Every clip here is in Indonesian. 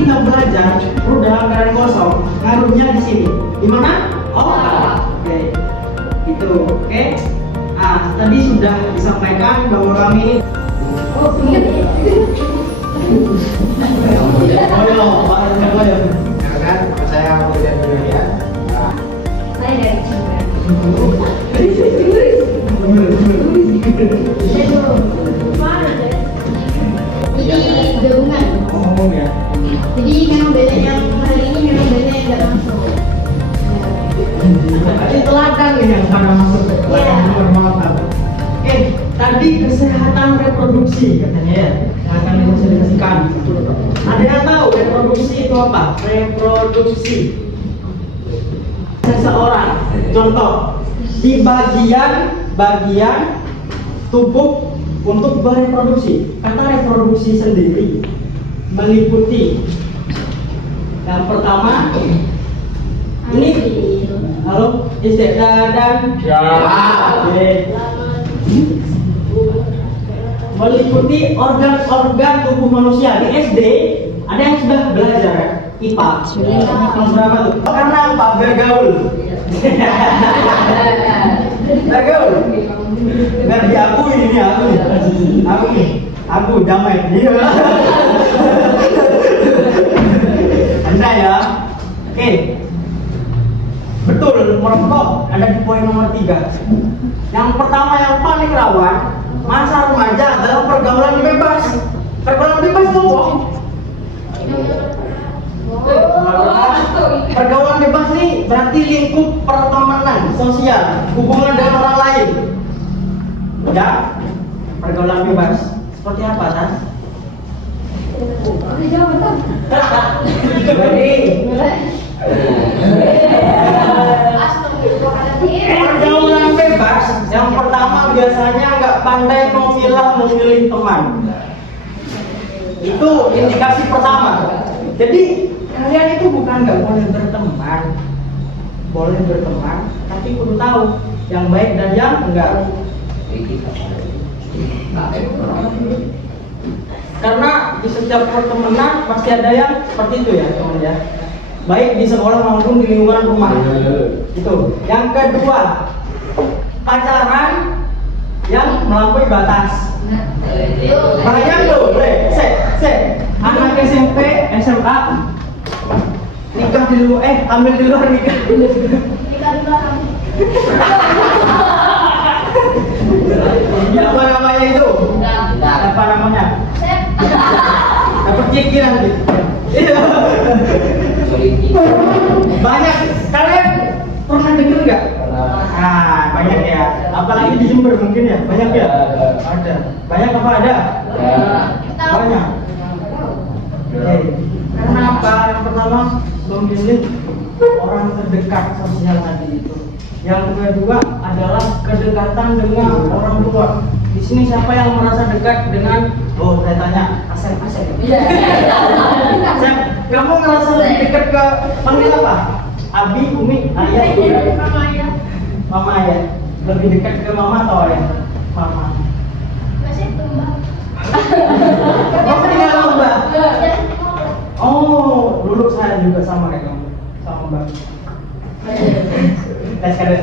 kita belajar perut dalam keadaan kosong, ngaruhnya di sini. Di mana? Oke. Itu, oke. Tadi sudah disampaikan bahwa kami saya mau lihat dulu ya. Saya dari Jadi gabungan. Ya. Jadi memang beda yang hari ini memang beda yang nggak langsung. Itu ladang ini yang pada masuk ke permohonan. Tadi kesehatan reproduksi katanya ya, yang akan disosialisasikan. Ada yang tahu reproduksi itu apa? Reproduksi seseorang, contoh di bagian tubuh untuk bereproduksi. Kata reproduksi sendiri meliputi yang pertama ini halo istiadat dan meliputi organ-organ tubuh manusia. Di SD ada yang sudah belajar IPA. Kelas berapa tuh? Karena apa? Bergaul. Bergaul. Biar diakui ini aku damai. Anda ya. Oke. Betul, merokok ada di poin nomor 3. Yang pertama yang paling rawan masa remaja adalah pergaulan bebas. Pergaulan bebas itu apa? Pergaulan bebas nih berarti lingkup pertemanan sosial, hubungan dengan orang lain. Ya, pergaulan bebas. Seperti apa, Tas? Pergaulan bebas yang pertama biasanya nggak pandai memilih teman. Itu indikasi pertama. Jadi kalian itu bukan nggak boleh berteman, boleh berteman, tapi kudu tahu yang baik dan yang enggak. Karena di setiap pertemanan pasti ada yang seperti itu ya teman ya. Baik di sekolah maupun di lingkungan rumah. Itu. Yang kedua, pacaran yang melampaui batas. Banyak tuh, anak SMP, SMA nikah di luar, hamil di luar nikah. Nikah di luar. Ya, apa namanya itu? Apa namanya? Dapat ciki nanti. Banyak. Kalian pernah dengar nggak? Banyak ya. Apalagi di Jember mungkin ya. Banyak ya. Ada. Banyak apa ada? Banyak. Oke. Karena apa? Yang pertama memilih orang terdekat sosial tadi itu. Yang kedua adalah kedekatan dengan orang tua. Di sini siapa yang merasa dekat dengan? Oh, saya tanya, Asep. Iya. Kamu ngerasa lebih dekat ke panggil apa? Abi, Umi, Ayah, Mama ya. Lebih dekat ke Mama atau Ayah? Mama. Kamu tinggal Mbak. Oh, dulu saya juga sama kayak kamu, sama Mbak. Tes kades.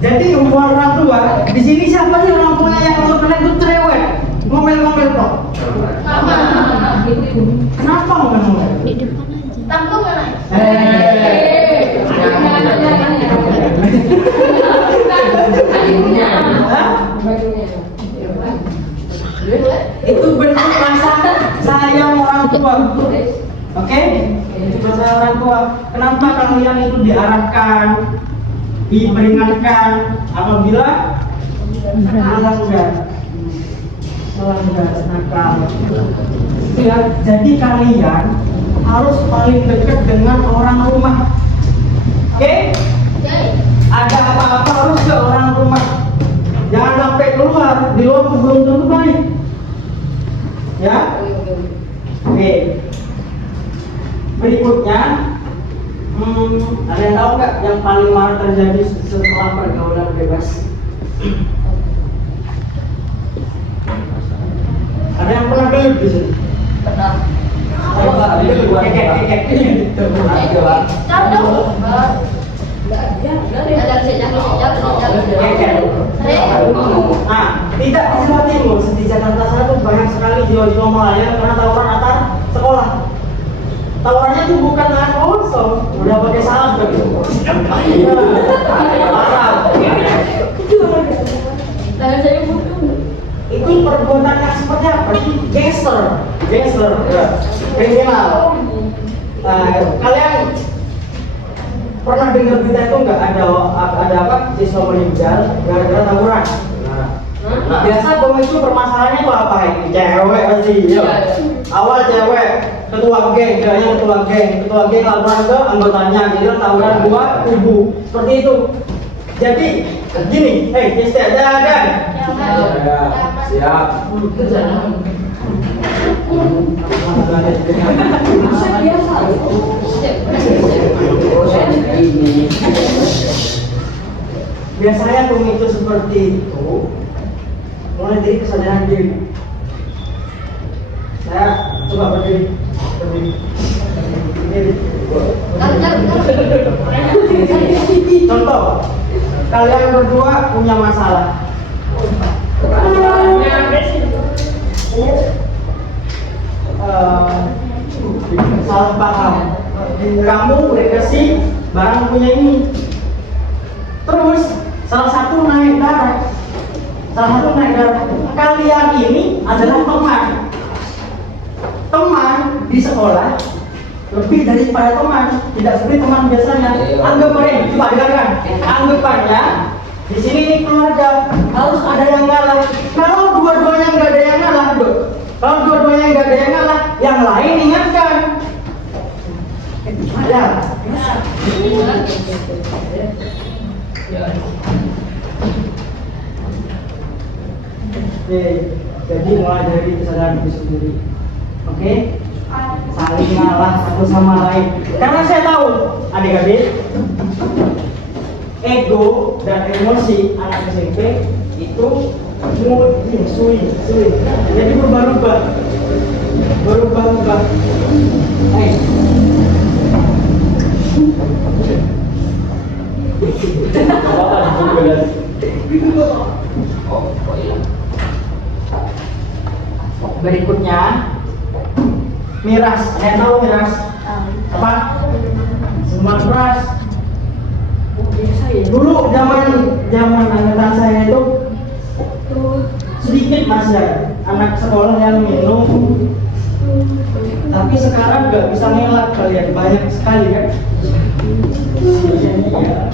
Jadi orang tua di sini siapa sih orang tuanya yang mau kena itu cerewet, ngomel-ngomel kok. Mama. Kenapa ngomel-ngomel? Di depan aja. Tanggung mana? Itu bentuk rasa sayang orang tua. Oke? Itu bahasa orang tua. Kenapa kalian itu diarahkan, diperingatkan apabila melanggar nakal. Ya, jadi kalian harus paling dekat dengan orang rumah. Oke? Ada apa-apa harus ke orang rumah. Jangan sampai keluar, di luar belum tentu baik. Ya? Oke. Berikutnya, ada yang tahu nggak yang paling marak terjadi setelah pergaulan bebas? Ada yang pernah gelut di sini? Pernah. Kekek gitu. Nah, tidak di Jawa Timur, di Jakarta sana tuh banyak sekali jiwa-jiwa melayang karena tawuran antar sekolah. Tawarannya tuh bukan dengan kosong, udah pakai salad begitu. Parah. Itu perbuatan yang seperti apa? Gangster, kriminal. Kalian pernah dengar berita itu nggak ada apa siswa meninggal gara-gara tawuran? Biasa pemicu permasalahannya itu apa ini? Cewek pasti, ya. Awal cewek, ketua geng laporan ke anggotanya, jadi tawuran buat kubu, seperti itu. Jadi gini, jaga. Siap. Biasanya pemicu seperti itu mulai dari kesadaran diri. Saya coba berdiri. Contoh, kalian berdua punya masalah. Salah paham. Kamu udah kasih barang punya ini. Terus salah satu naik darah. Kalian ini adalah teman di sekolah lebih daripada teman, tidak seperti teman biasanya. Anggapannya, coba dengarkan. Anggapannya di sini nih keluarga harus ada yang ngalah. Kalau dua-duanya nggak ada yang ngalah, yang lain ingatkan. Ada. Oke, jadi mulai dari kesadaran diri sendiri. Oke, saling ngalah satu sama lain. Karena saya tahu adik-adik, ego dan emosi anak SMP itu sulit. Jadi berubah-ubah. Berikutnya miras. Saya tahu miras apa? Minuman keras. Dulu zaman angkatan saya itu sedikit masih anak sekolah yang minum. Tapi sekarang nggak bisa ngelak kalian, banyak sekali kan.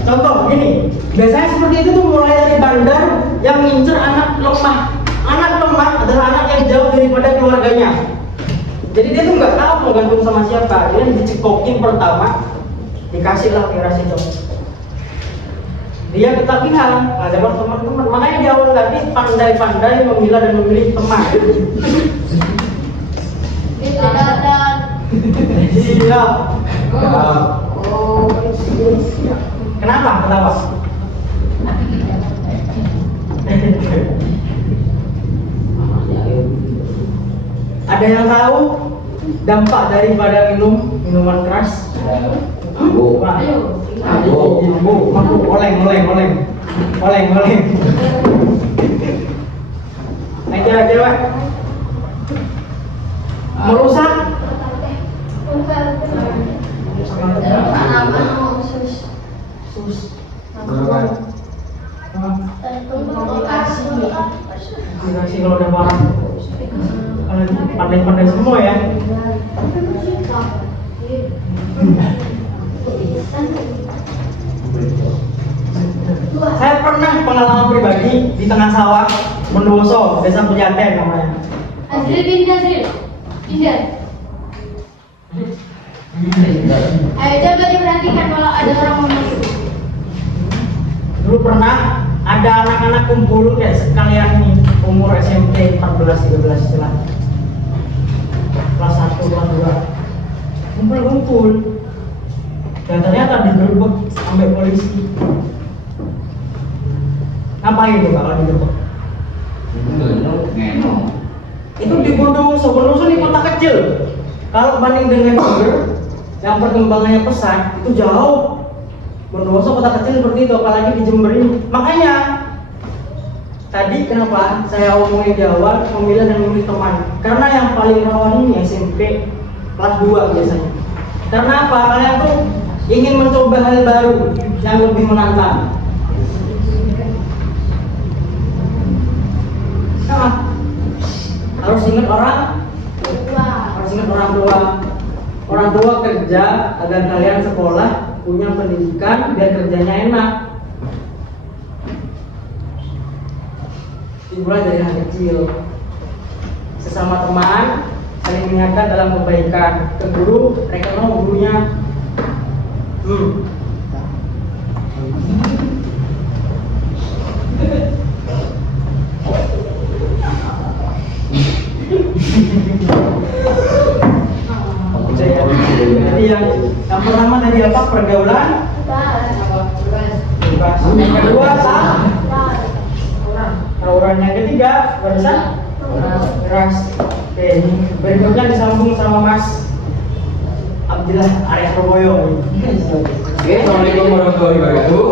Contoh gini, biasanya seperti itu tuh mulai dari bandar yang ngincer anak lemah. Anak lemah adalah anak yang jauh daripada keluarganya. Jadi dia tuh nggak tahu mau gantung sama siapa. Dia dicekokin pertama, dikasihlah miras itu. Dia ketagihan, ada teman-teman. Makanya di awal tadi pandai-pandai memilah dan memilih teman. Iya. Kenapa? Ada yang tahu dampak daripada minuman keras? Mabuk. Oleng. Cewek merusak. Kasih kalau udah parah. Pandai-pandai semua ya. Saya pernah pengalaman pribadi di tengah sawah Bondowoso, desa Pejaten namanya. Ayo coba diperhatikan kalau ada orang mau masuk. Dulu pernah ada anak-anak kumpul kayak sekalian nih, umur SMP 14-13 istilah. Kelas 1, kelas 2 kumpul. Dan ternyata digerebek sampai polisi. Ngapain tuh kalau digerebek? Itu di Bondowoso. Bondowoso ini kota kecil. Kalau banding dengan Jember yang perkembangannya pesat itu jauh. Bondowoso kota kecil seperti itu, apalagi di Jember ini. Makanya tadi kenapa saya omongin di awal pemilihan dan memilih teman? Karena yang paling rawan ini SMP kelas 2 biasanya. Karena apa? Kalian tuh ingin mencoba hal baru yang lebih menantang. Nah, harus ingat harus ingat orang tua. Orang tua kerja agar kalian sekolah punya pendidikan biar kerjanya enak. Dimulai dari hal kecil. Sesama teman saling mengingatkan dalam kebaikan. Ke guru, mereka mau gurunya. Jadi yang pertama tadi apa? Pergaulan bebas. Yang kedua tawuran. Yang ketiga barusan keras. Oke, berikutnya disambung sama Mas Abdillah Arya Proboyo. Assalamualaikum warahmatullahi wabarakatuh.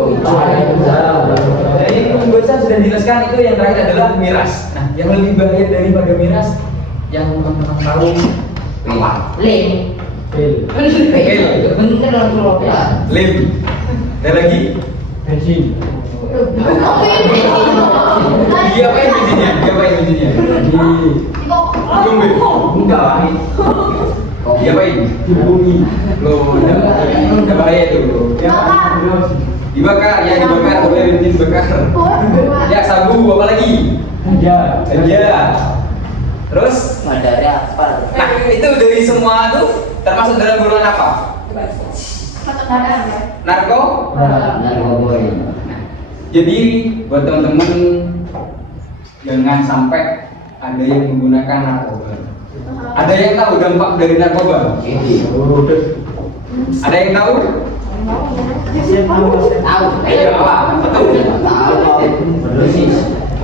Jadi pemirsa sudah dijelaskan, itu yang terakhir adalah miras. Nah, yang lebih bahaya daripada miras yang teman-teman tahu apa? Lem. Bener langsung ya. Lem. Dan lagi bensin. Diapain bensinnya? Enggak. Diapain? Di bumi. Loh, udah bahaya itu. Dibakar, ya dibakar, boleh bensin bakar. Ya sabu, apa lagi? Ganja. Terus? Madari apa? Nah, itu dari semua tuh termasuk dalam golongan apa? Narko? Narkoba. Jadi buat teman-teman jangan sampai ada yang menggunakan narkoba. Ada yang tahu dampak dari narkoba? Ada yang tahu? Tahu. Ayo apa? Betul.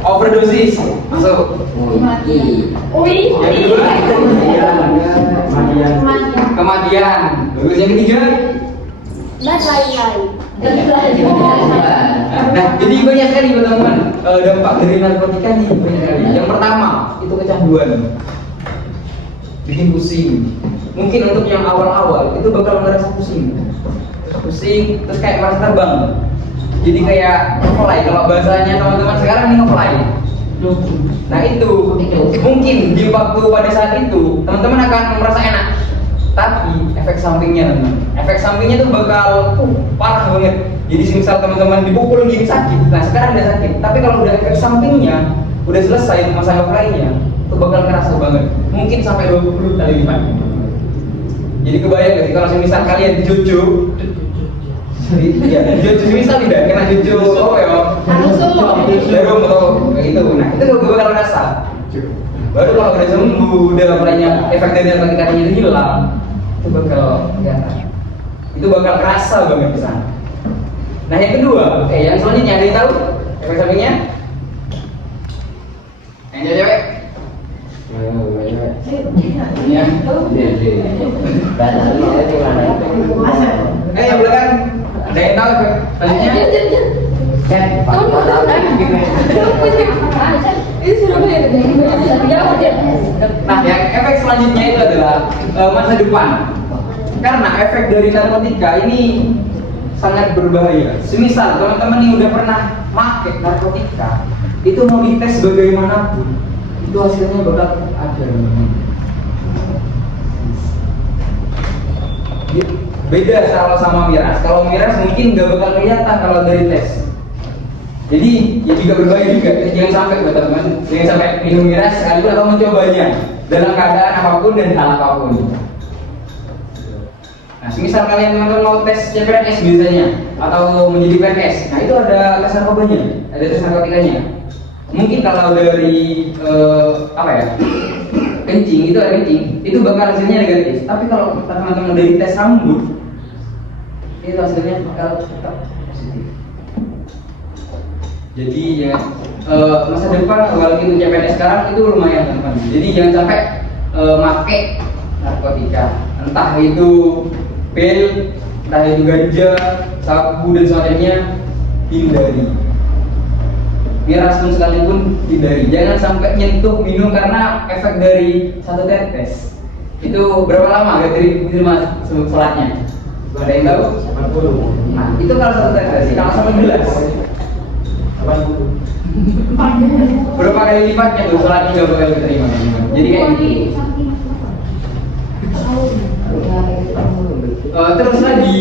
Overdosis. Masuk. Yang kedua? Kematian. Terus yang ketiga? Dan lain-lain. Nah, jadi banyak sekali teman-teman dampak dari narkotika nih, banyak sekali. Yang pertama itu kecanduan, bikin pusing. Mungkin untuk yang awal-awal itu bakal ngerasa pusing, terus kayak merasa terbang. Jadi kayak ngefly, kalau bahasanya teman-teman sekarang nih ngefly. Nah itu mungkin di waktu pada saat itu teman-teman akan merasa enak. Tapi efek sampingnya tuh bakal parah banget. Jadi misal teman-teman dipukul gini sakit, nah sekarang udah sakit. Tapi kalau udah efek sampingnya udah selesai masa ngefly-nya, itu bakal kerasa banget. Mungkin sampai 20 kali lipat. Jadi kebayang gak sih kalau misal kalian dijujuk, ya dijujuk misal tidak kena jujuk, jarum atau kayak gitu. Nah itu bakal kerasa. Baru kalau udah sembuh, udah mulainya efek dari narkotikanya itu hilang, itu bakal kelihatan. Itu bakal kerasa banget di sana. Nah yang kedua, yang selanjutnya ada yang tahu efek sampingnya? Yang cewek? Iya. Yang belakang, ada yang tahu efek selanjutnya? Nah, yang efek selanjutnya itu adalah masa depan. Karena efek dari narkotika ini sangat berbahaya. Semisal teman-teman yang udah pernah pakai narkotika, itu mau dites bagaimanapun, itu hasilnya bakal ada. Beda kalau sama miras. Kalau miras mungkin nggak bakal kelihatan kalau dari tes. Jadi ya juga berbahaya juga. Jangan sampai buat teman-teman, jangan sampai minum miras sekalipun atau mencobanya dalam keadaan apapun dan hal apapun. Nah, misal kalian teman-teman mau tes CPNS biasanya atau menjadi PNS, nah itu ada tes narkobanya, ada tes narkotikanya. Mungkin kalau dari kencing itu ada kencing, itu bakal hasilnya negatif. Tapi kalau teman-teman dari tes rambut, itu hasilnya bakal tetap positif. Jadi ya masa depan apalagi untuk CPNS sekarang itu lumayan teman. Jadi jangan sampai make narkotika, entah itu pil, entah itu ganja, sabu dan semacamnya, hindari. Miras pun sekalipun hindari. Jangan sampai nyentuh minum karena efek dari satu tetes. Itu berapa lama dari mas sholatnya? Ada yang tahu? 80. Nah itu kalau satu tetes, kalau satu gelas 80. berapa kali lipatnya tuh sholatnya gak bakal diterima. Jadi kayak gitu. Terus lagi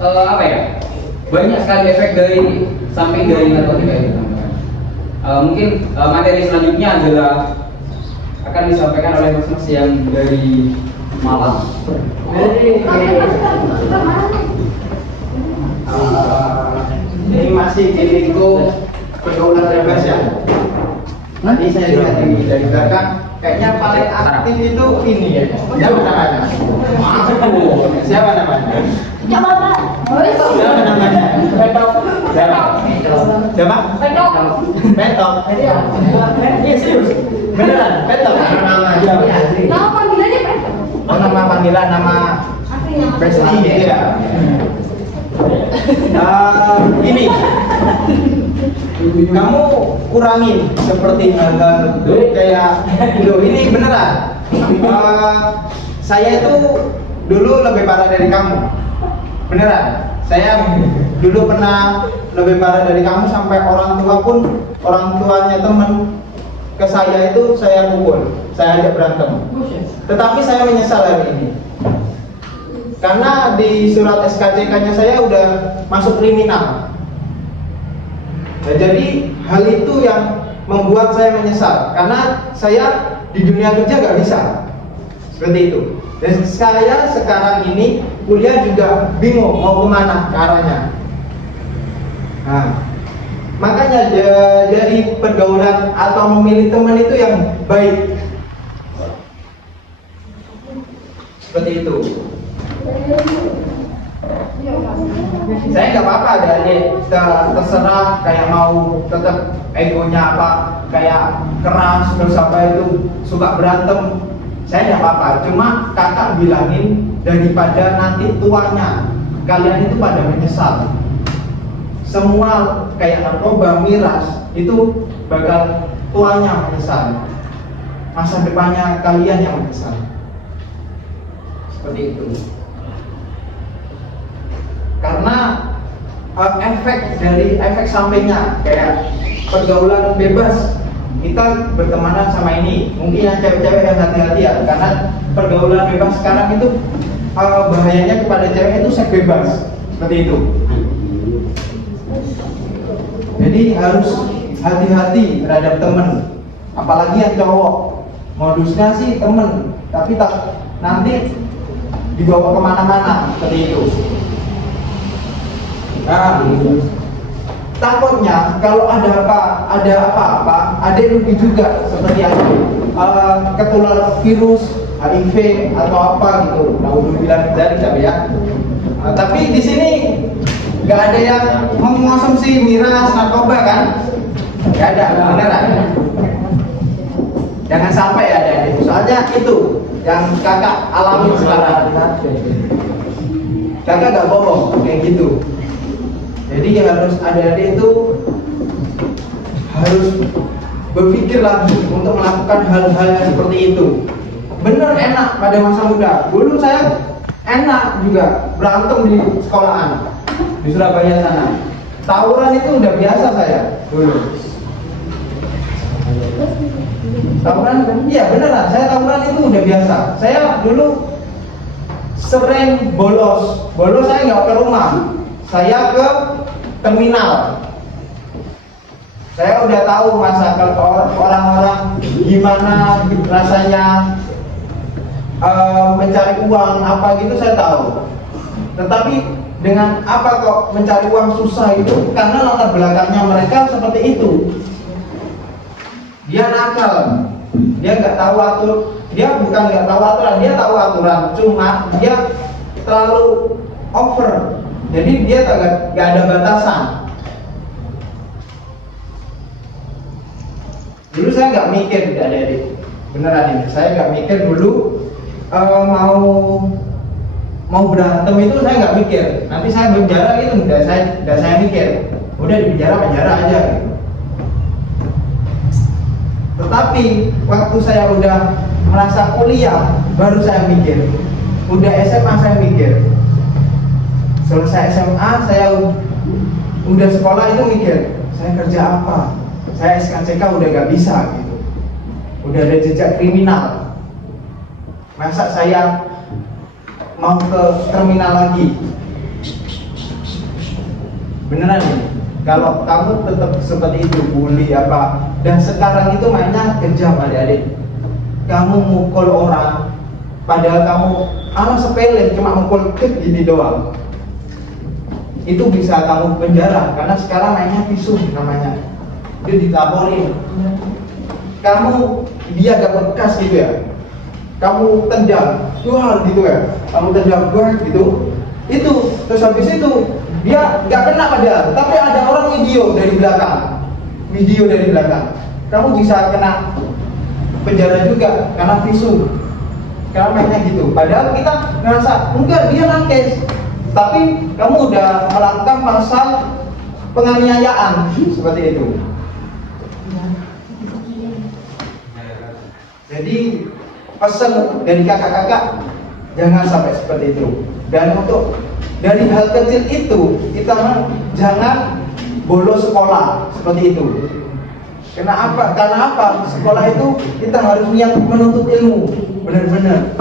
apa ya? Banyak sekali efek dari samping dari narkotika itu teman-teman. Mungkin materi selanjutnya adalah akan disampaikan oleh mas-mas yang dari Malang. Ini masih di lingkup pergaulan bebas ya. Tadi saya lihat ini dari belakang, kayaknya paling aktif itu ini ya. Siapa namanya? Siapa namanya? Coba Pak. Siapa namanya? Petok. Siapa? Siapa? Petok. Petok. Iya serius. Beneran? Petok. Nama Nama panggilannya Petok. Oh nama panggilan nama Aslinya. Besti gitu ya. Ini kamu kurangin seperti hal-hal kayak loh ini beneran. Saya itu dulu lebih parah dari kamu. Beneran. Saya dulu pernah lebih parah dari kamu sampai orang tuanya temen ke saya itu saya pukul, saya ajak berantem. Tetapi saya menyesal hari ini. Karena di surat SKCK-nya saya udah masuk kriminal. Nah, jadi hal itu yang membuat saya menyesal karena saya di dunia kerja gak bisa seperti itu. Dan saya sekarang ini kuliah juga bingung mau kemana ke arahnya. Nah, makanya jadi pergaulan atau memilih teman itu yang baik. Seperti itu. Saya nggak apa-apa adik terserah kayak mau tetap egonya apa kayak keras terus apa itu suka berantem, saya nggak apa-apa. Cuma kakak bilangin daripada nanti tuanya kalian itu pada menyesal. Semua kayak narkoba, miras itu bakal tuanya menyesal, masa depannya kalian yang menyesal. Seperti itu. Karena efek sampingnya kayak pergaulan bebas, kita bertemanan sama ini. Mungkin yang cewek-cewek yang hati-hati ya, karena pergaulan bebas sekarang itu bahayanya kepada cewek itu seks bebas, seperti itu. Jadi harus hati-hati terhadap temen, apalagi yang cowok. Modusnya sih temen, tapi tak nanti dibawa kemana-mana seperti itu. Nah, takutnya kalau ada apa-apa, ada rugi juga seperti ketular virus HIV atau apa gitu. Nah, udah bilang jadi ya. Tapi di sini nggak ada yang mengonsumsi miras, narkoba kan? Nggak ada, beneran. Jangan sampai ada itu. Soalnya itu yang kakak alami sekarang. Kakak nggak bohong kayak gitu. Jadi harus adik-adik itu harus berpikir lagi untuk melakukan hal-hal yang seperti itu. Bener enak pada masa muda. Dulu saya enak juga berantem di sekolahan di Surabaya sana. Tawuran itu udah biasa saya dulu. Tawuran, iya beneran. Saya tawuran itu udah biasa. Saya dulu sering bolos saya nggak ke rumah. Saya ke terminal. Saya udah tahu masakan orang-orang gimana rasanya mencari uang apa gitu saya tahu. Tetapi dengan apa kok mencari uang susah itu? Karena latar belakangnya mereka seperti itu. Dia nakal, dia nggak tahu dia bukan nggak tahu aturan, dia tahu aturan, cuma dia terlalu over. Jadi dia nggak ada batasan. Dulu saya nggak mikir, adik-adik, beneran ini, saya nggak mikir dulu mau berantem itu saya nggak mikir. Nanti saya penjara gitu, udah saya mikir, udah di penjara aja gitu. Tetapi waktu saya udah merasa kuliah, baru saya mikir. Udah SMA saya mikir. Selesai SMA saya udah sekolah itu mikir, saya kerja apa? Saya SKCK udah gak bisa gitu. Udah ada jejak kriminal. Masa saya mau ke terminal lagi? Beneran nih, kalau kamu tetap seperti itu, bully apa, dan sekarang itu mainnya kejam adik-adik. Kamu mukul orang, padahal kamu sepele, cuma mukul gini doang. Itu bisa kamu penjara, karena sekarang mainnya visum namanya. Dia ditaborin. Kamu, dia gak bekas gitu ya. Kamu tendang, wah gitu ya. Kamu tendang gitu. Itu, terus habis itu dia gak kena padahal, tapi ada orang video dari belakang. Kamu bisa kena penjara juga karena visum. Karena mainnya gitu. Padahal kita ngerasa enggak, dia nangkes. Tapi kamu udah melakukan pasal penganiayaan seperti itu. Jadi pesan dari kakak-kakak, jangan sampai seperti itu. Dan untuk dari hal kecil itu kita jangan bolos sekolah seperti itu. Karena apa? Sekolah itu kita harus niat menuntut ilmu, benar-benar.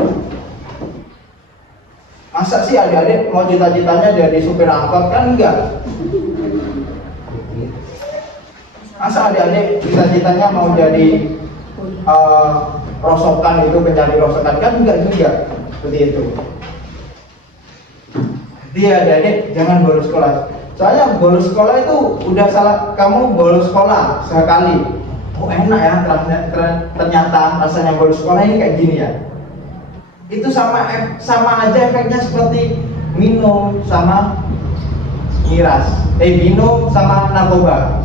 Masa sih adik-adik mau cita-citanya jadi supir angkot? Kan enggak. Masa adik-adik cita-citanya mau jadi rosokan itu, pencari rosokan? Kan enggak juga. Seperti itu. Jadi adik-adik jangan bolos sekolah. Soalnya bolos sekolah itu udah salah. Kamu bolos sekolah sekali, oh enak ya, ternyata rasanya bolos sekolah ini kayak gini ya. Itu sama aja efeknya seperti minum sama miras, minum sama narkoba,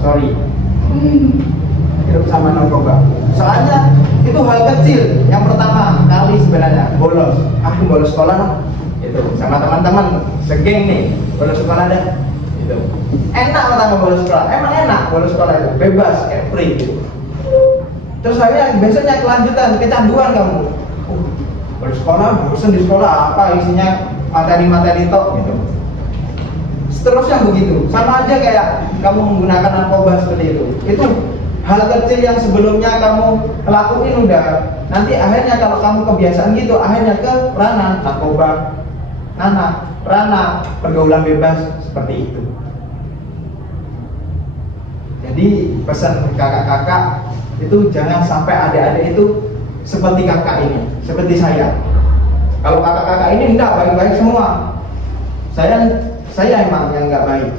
minum sama narkoba. Soalnya itu hal kecil. Yang pertama kali sebenarnya bolos, aku bolos sekolah itu sama teman-teman segeng nih, bolos sekolah dah. Itu enak pertama bolos sekolah, emang enak bolos sekolah itu, bebas, free gitu. Terus saya biasanya kelanjutan, kecanduan kamu. Bolos sekolah, bosan di sekolah, apa isinya materi-materi tok gitu. Seterusnya begitu, sama aja kayak kamu menggunakan narkoba seperti itu. Itu hal kecil yang sebelumnya kamu lakuin udah, nanti akhirnya kalau kamu kebiasaan gitu, akhirnya ke ranah narkoba, ranah pergaulan bebas seperti itu. Jadi pesan kakak-kakak itu jangan sampai adik-adik itu seperti kakak ini, seperti saya. Kalau kakak-kakak ini enggak baik-baik semua. Saya emang yang enggak baik.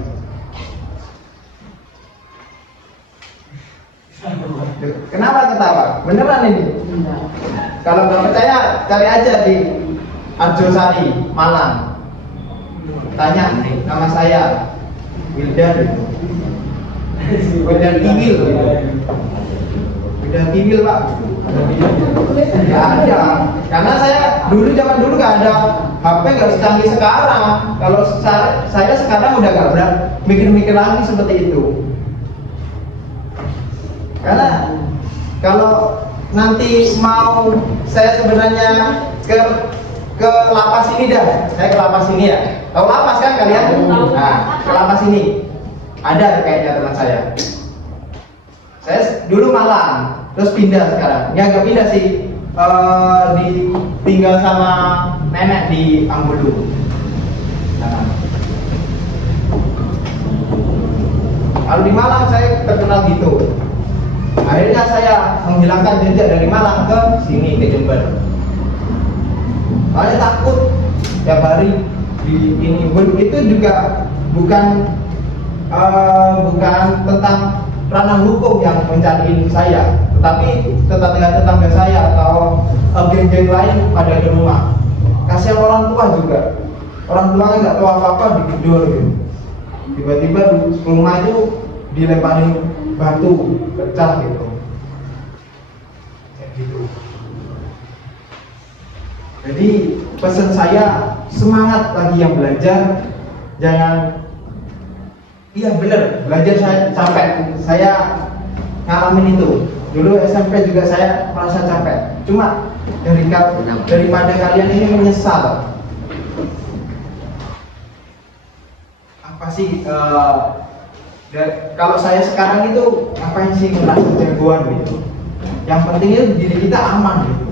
Kenapa ketawa? Beneran ini. Kalau nggak percaya, cari aja di Arjosari, Malang. Tanya nama saya, Wildan. Wildan Kiwil. Wildan Kiwil, Pak. Nggak ada. Karena saya zaman dulu nggak ada HP, nggak secanggih sekarang. Kalau saya sekarang udah nggak berat mikir-mikir lagi seperti itu. Karena kalau nanti mau saya sebenarnya ke lapas ini dah, saya ke lapas ini ya. Tahu lapas kan kalian? Nah, ke lapas ini ada kayaknya teman saya. Saya dulu Malang, terus pindah sekarang. Ya agak pindah sih, tinggal sama nenek di Ambulu. Nah. Kalau di Malang saya terkenal gitu. Akhirnya saya menghilangkan jejak dari Malang ke sini, ke Jember. Soalnya takut tiap hari di ini. Itu juga bukan tentang ranah hukum yang mencari saya, tetapi tetangga saya atau geng-geng lain pada di rumah. Kasihan orang tua juga. Orang tuanya nggak tahu apa-apa, digedor gitu. Tiba-tiba di rumah itu dilemparin batu pecah gitu. Jadi pesan saya, semangat lagi yang belajar, jangan, iya bener, belajar saya capek. Saya ngalamin itu. Dulu SMP juga saya merasa capek. Cuma daripada kalian ini menyesal. Apa sih? Kalau saya sekarang itu ngapain sih ngerasa jagoan gitu? Yang penting itu diri kita aman gitu.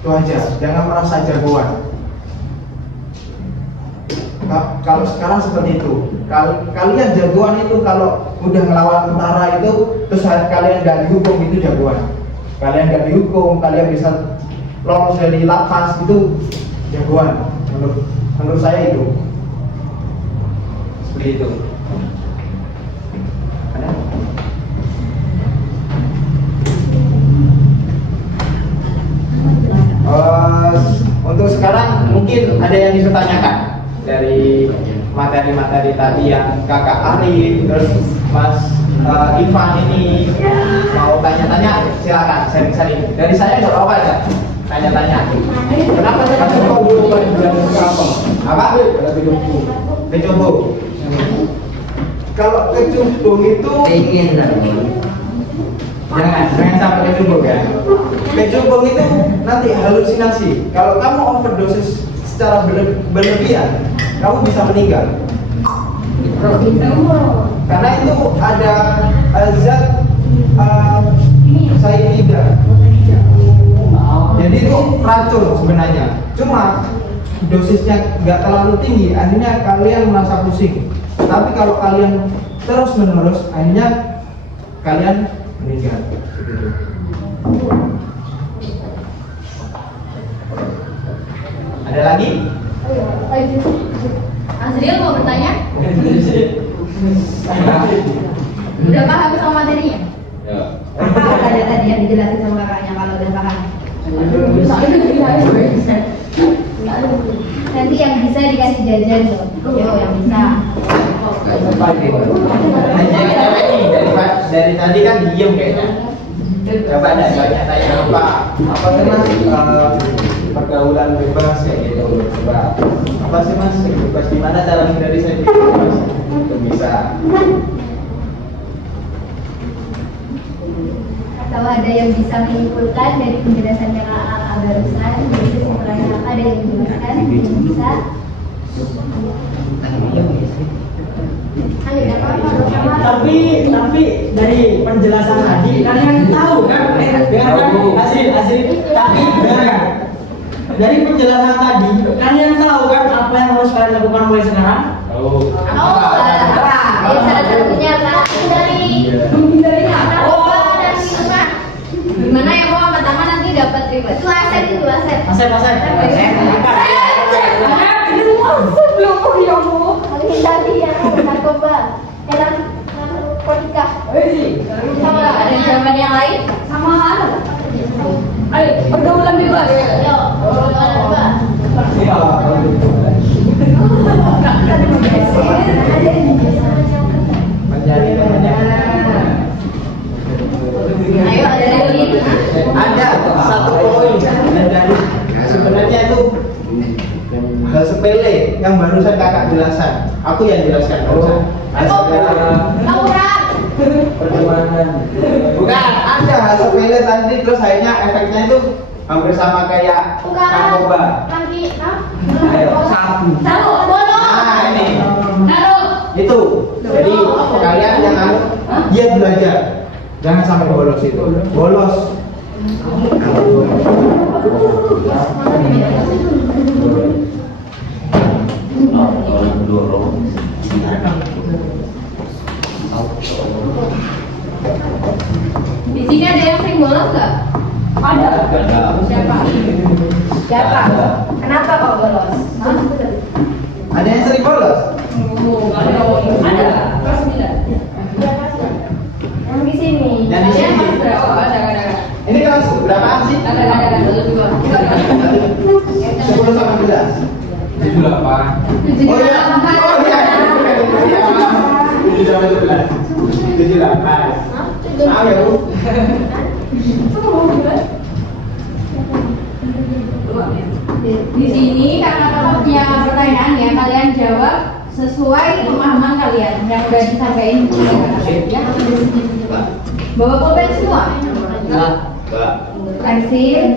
Itu aja, jangan merasa jagoan. Kalau sekarang seperti itu, kalian jagoan itu kalau udah ngelawan tentara itu, terus kalian nggak dihukum, itu jagoan. Kalian nggak dihukum, kalian bisa lolos dari lapas, itu jagoan. Menurut saya itu seperti itu. Ada? Untuk sekarang mungkin ada yang bisa tanyakan dari materi-materi tadi yang kakak Arif, terus Mas Ivan ini mau tanya-tanya, silakan sharing-sharing. Dari saya nggak apa-apa ya, tanya-tanya. Kenapa saya kasih tahu dulu bulan apa? Kecubung. Kalau kecubung itu jangan sampai kecubung ya. Kecubung itu nanti halusinasi. Kalau kamu overdosis secara berlebihan, kamu bisa meninggal. Karena itu ada zat cyanida. Jadi itu racun sebenarnya. Cuma dosisnya nggak terlalu tinggi, akhirnya kalian merasa pusing. Tapi kalau kalian terus menerus, akhirnya kalian meninggal. Ada lagi? Azriel mau bertanya? Udah paham sama materinya? Ya. Apa ada tadi yang dijelasin sama kakaknya kalau udah paham? Nanti yang bisa dikasih jajan dong. Yo, yang bisa. Dari tadi kan diem kayaknya. Coba ada tanya apa sih mas, pergaulan bebas kayak gitu. Coba apa sih mas, bebas gimana cara menghindari saya bebas? Itu bisa. Atau ada yang bisa menyimpulkan dari penjelasannya kakak barusan? Jadi kesimpulannya apa? Ada yang menjelaskan? Yang bisa? Ayo, jangan apa-apa. Tapi dari penjelasan tadi kalian tahu kan? Hasil tapi dari penjelasan tadi kalian tahu kan apa yang harus kalian lakukan mulai sekarang? Apa? Ya, salah satunya adalah menghindari narkoba dan minuman. Gimana ya kok pertama nanti dapat riba? Itu aset. Menghindari yang narkoba, narkotika. Sama ada zaman yang lain? Sama hal. Ayo, pergaulan bebas. Yo, pergaulan bebas. Iya. Mencari Ayo, ada lagi. ada satu poin dari sebenarnya itu hal sepele yang barusan kakak jelaskan. Aku yang jelaskan barusan. Tawuran. Pertemanan. Bukan, ada hal sepele tadi terus akhirnya efeknya itu hampir sama kayak narkoba. Lagi, Ayo, sabu. bolos. Nah ini Taruh. itu. Jadi kalian jangan giat belajar. Jangan sampai bolos itu. Bolos. Di sini ada yang sering bolos nggak? Ada. Siapa? Kenapa kok bolos? Ada yang sering bolos? Ada. Kelas 9. Yang di sini. Yang di sini. Ada. Ini kelas berapaan sih? Ada. 10 sampai 11. 78. Oh iya. 7 sampai 11. 78. Ayo. Di sini karena kakak punya pertanyaan ya, kalian jawab sesuai pemahaman kalian yang udah disampaikan ya. Bawa pulpen semua. Pensil.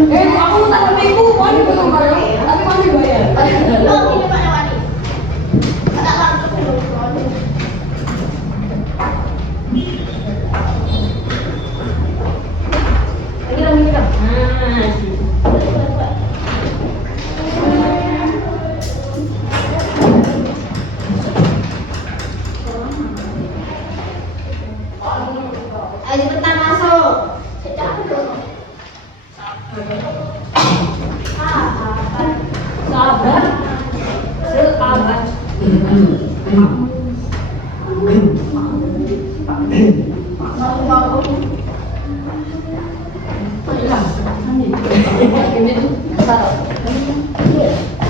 Kita aku tak minggu, mau dipotong bareng, tapi mau dibayar. Ayo cepetan masuk. Sabar. Sabar.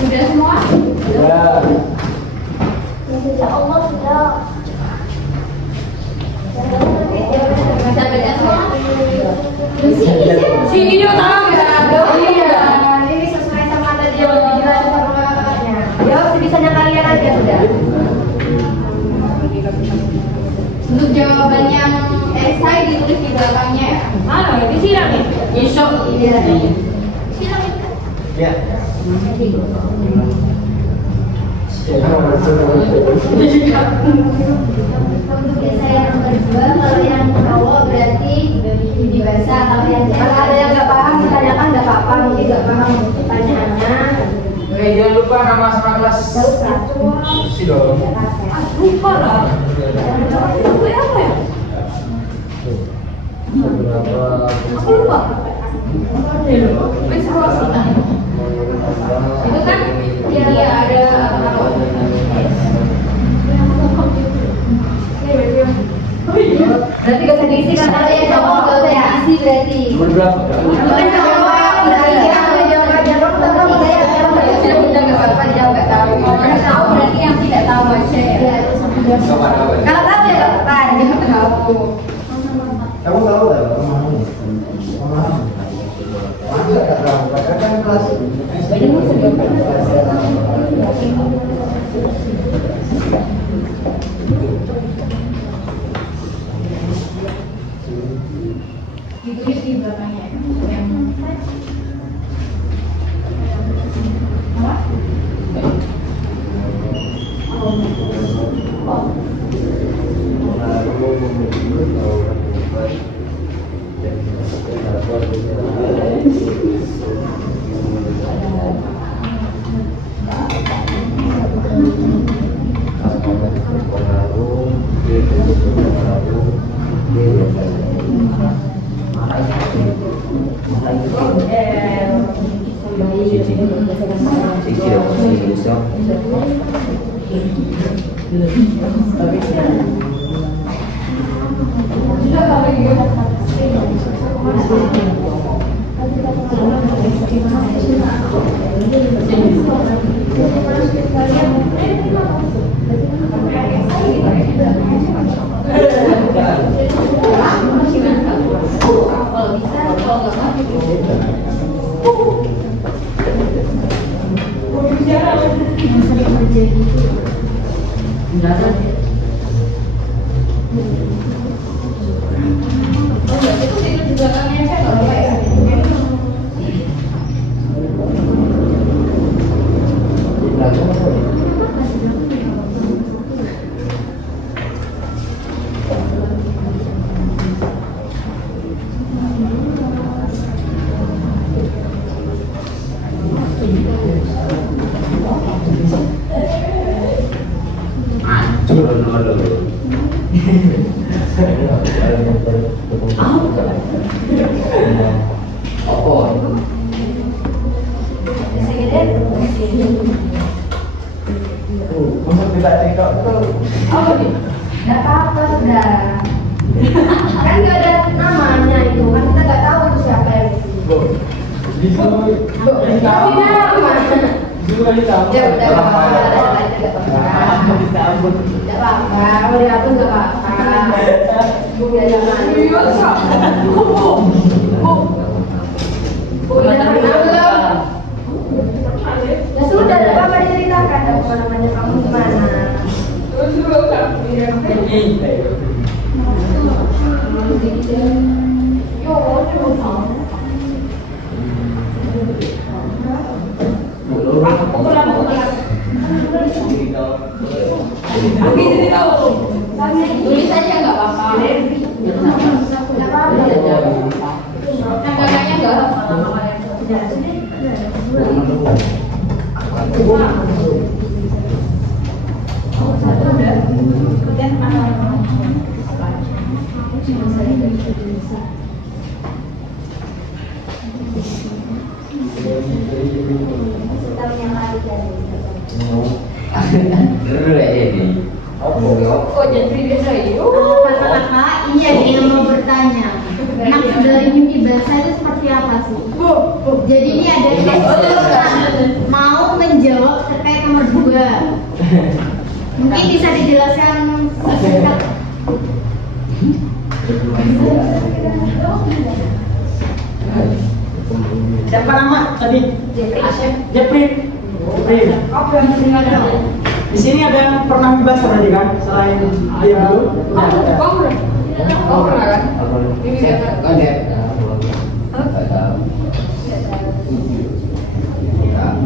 Sudah semua? Ya Allah sudah. Sini dia tahu ya. Iya. Ini sesuai sama tadi yang dijelasin sama kakaknya. Jawab sebisanya kalian aja sudah. Untuk jawaban yang esai ditulis di belakangnya ya. Mana? Disiram nih. Besok. Iya. Ya. Untuk biasa yang nomor 2, kalau yang cowok berarti dibaca. Kalau ada yang nggak paham ditanyakan nggak apa-apa, mungkin nggak paham pertanyaannya. Jangan lupa nama sama kelas. Si dong. Lupa lah. Apa ya? Aku lupa. Itu kan dia ada Berarti gak usah diisi kan kalau yang cowok nggak usah diisi berarti. Berapa? Bukan cowok, udah jawab aja. Kalau udah tiga ya, kalau nggak bisa udah nggak apa-apa jawab nggak tahu. Kalau tahu berarti yang tidak tahu aja ya. Kalau tahu ya nggak apa-apa, jangan tahu. Kamu tahu nggak pemahamannya? Pemahaman. Masa nggak tahu? Padahal kan kelas Ditulis di belakangnya. Hancur. Untuk tidak TikTok itu Nggak apa-apa sudah. Kan nggak ada namanya itu, kan kita nggak tahu itu siapa yang bisa juga ditambah. Ya udah nggak apa-apa, nggak apa-apa, udah aku nggak apa-apa. Udah jangan. Udah kenal. Ya sudah, ada apa diceritakan? Apa namanya kamu gimana? Tulis aja nggak apa-apa. Kakaknya nggak apa-apa. Oh jadi biasa itu. Kakak, iya nih yang mau bertanya. Maksud dari mimpi basah itu seperti apa sih? Jadi ini ada mau menjawab terkait nomor 2. Mungkin bisa dijelaskan singkat. Siapa nama tadi? Jepri. Di sini ada yang pernah mimpi basah tadi kan? Selain ayam dulu. Kau pernah kan? Mimpi basah.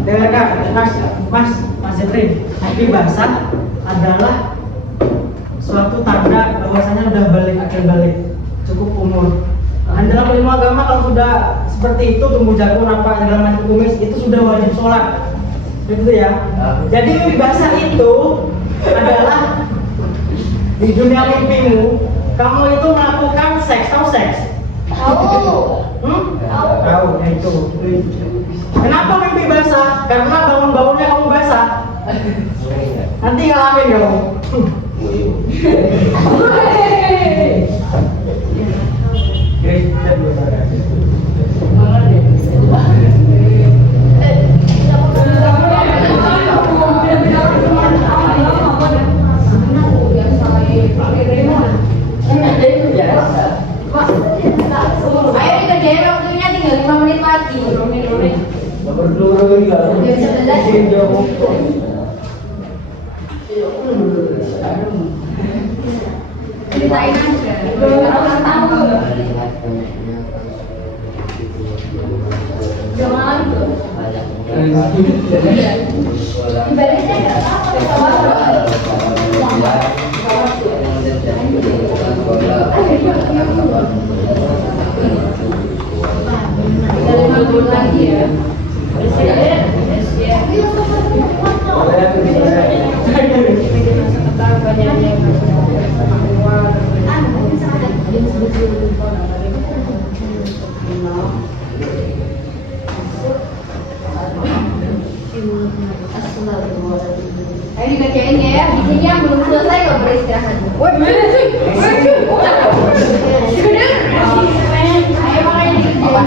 Dengarkan, Mas Jepri. Mimpi basah adalah suatu tanda bahwasanya udah akhir balik, cukup umur. Dan dalam ilmu agama kalau sudah seperti itu, tumbuh jagung apa segala macam kumis, itu sudah wajib sholat. Gitu ya. Jadi mimpi basah itu adalah di dunia mimpimu, kamu itu melakukan seks, tahu seks? Tahu. Tahu, ya itu. Kenapa mimpi basah? Karena bangun-bangunnya kamu basah. Nanti ngalamin kamu. Ayo dikerjain waktunya tinggal 5 menit lagi. Ceritain aja. Orang tahu. Udah malam tuh. Baliknya nggak apa-apa. Tinggal 5 menit lagi ya. Ayo dikerjain ya. Di sini yang belum selesai nggak beristirahat. Ayo makanya dikerjain.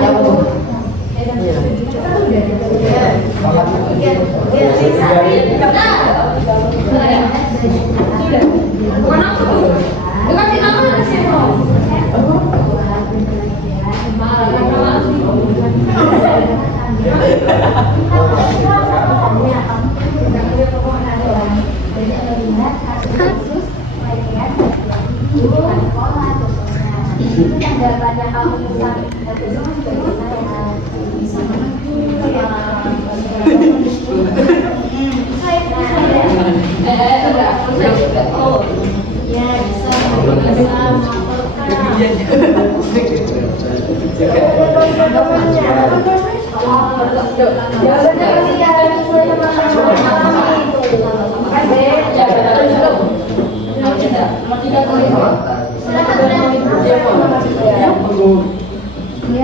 Silakan. Iya,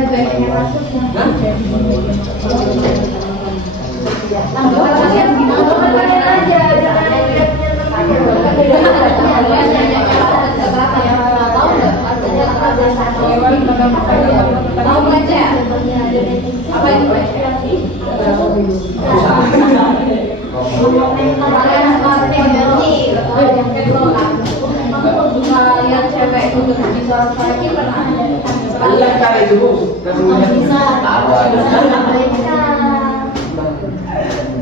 banyak yang masuk ya. Lihat cewek duduk di sofa ini pernah Kalian kali dulu. Bisa. Tahu aja. Bisa.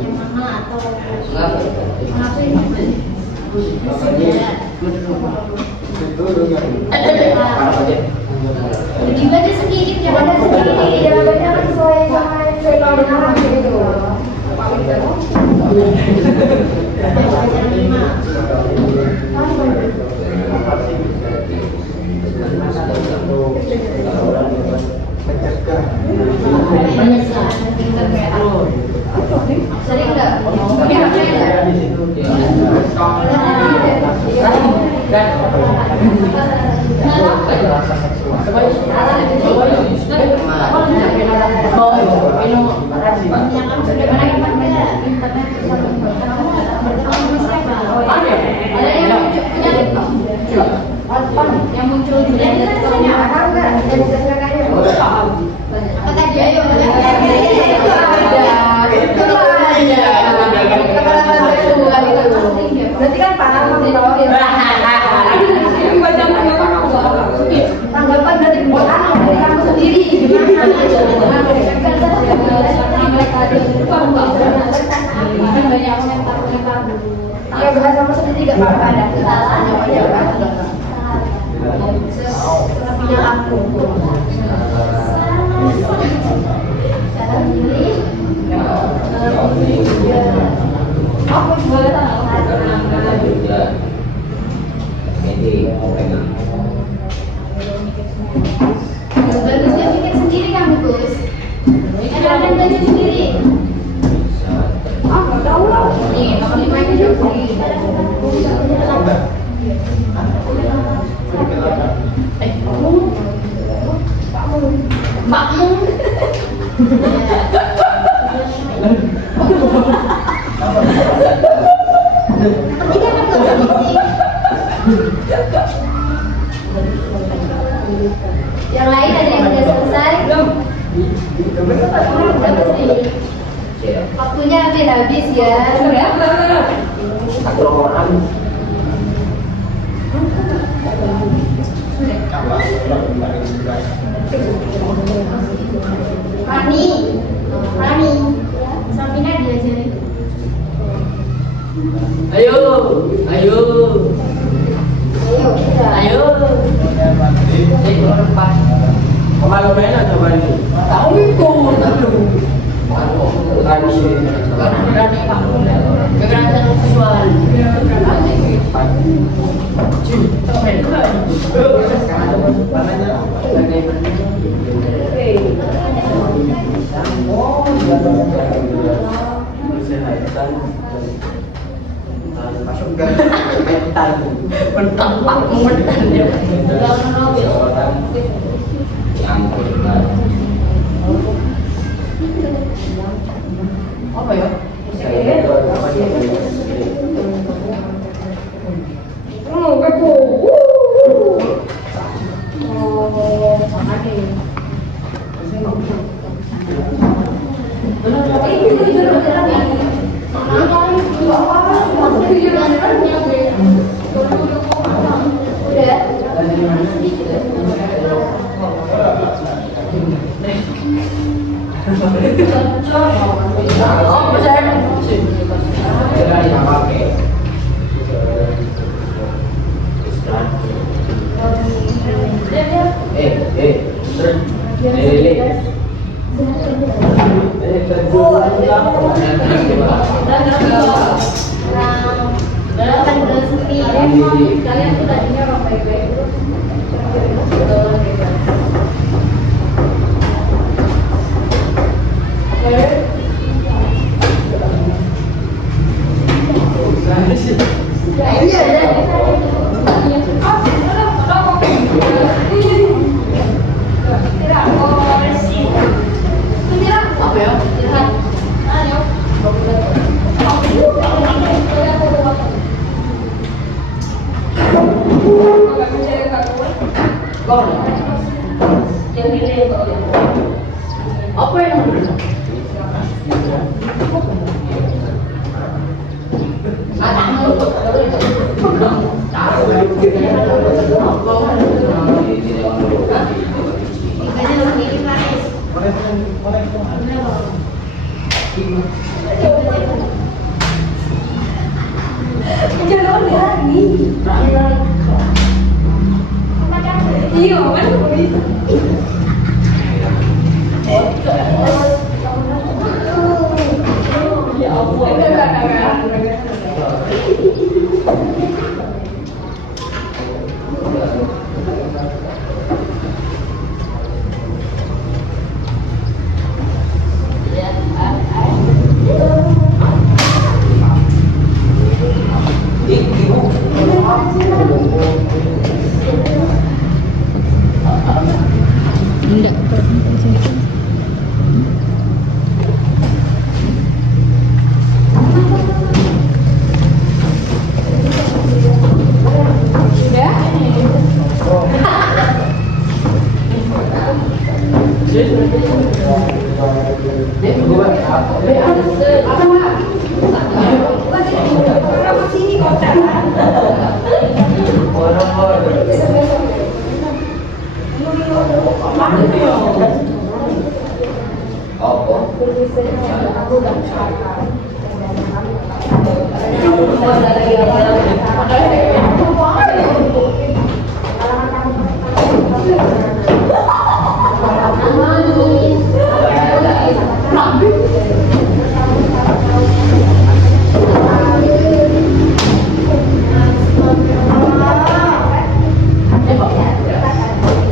Yang mana atau apa ini? Dibaca sedikit, jangan sedikit, jangan banyak sesuai sama orang gitu. Sering nggak? Yang muncul di berarti kan paham tanggapan dari kamu sendiri gimana banyak komentar ya bahas sama sendiri gak apa-apa ada kesalahan ya selebihnya aku aku juga bagusnya mikir sendiri kamu Gus. Kadang-kadang gaji sendiri. Nggak tahu lah. Nih, nomor 5 itu juga. Makmu. Yang lain ada yang udah selesai? Belum. Waktunya habis ya. Satu orang. Rani, Safina diajarin. Ayo. Kemana mainan coba ini? Tahu itu. Kekerasan seksual. Apa ya? Kalian tuh tadinya orang baik-baik. Iya. Apa yang Ibadah sendiri Faris. jangan lagi? Iya kan bisa. Ya Allah.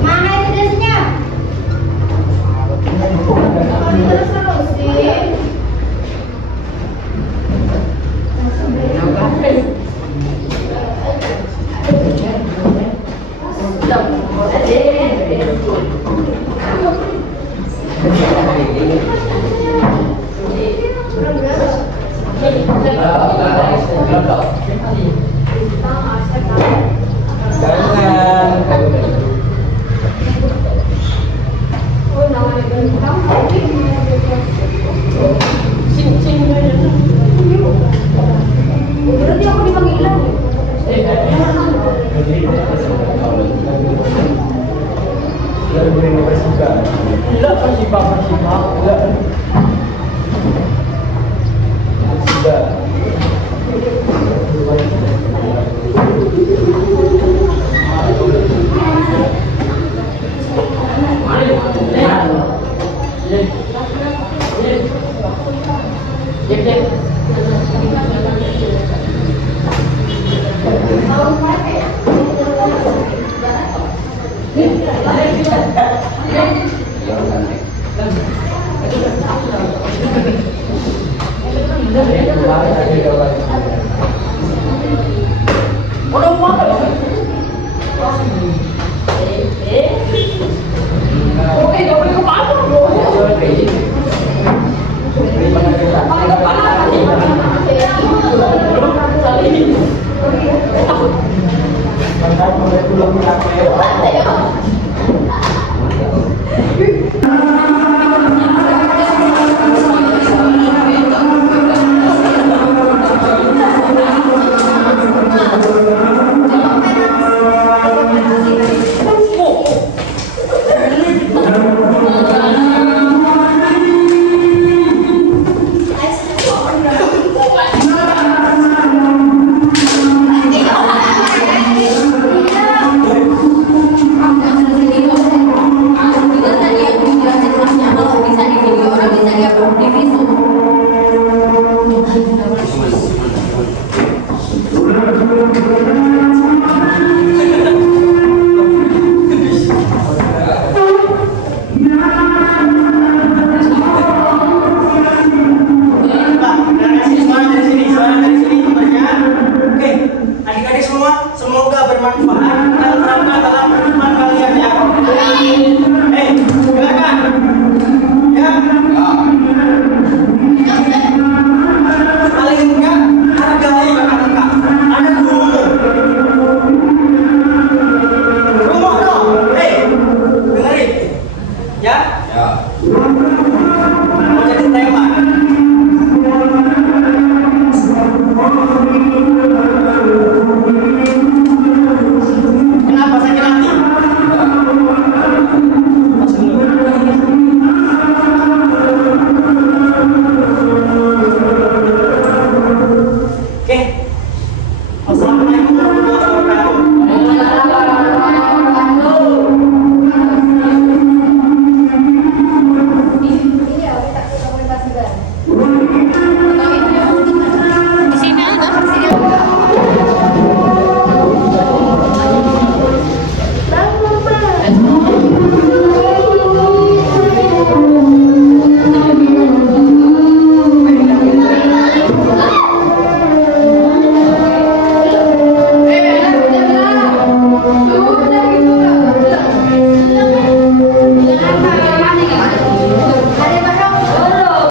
Mana itu desnya? Terus sih. Berarti aku dipanggil lagi. Kemarin ada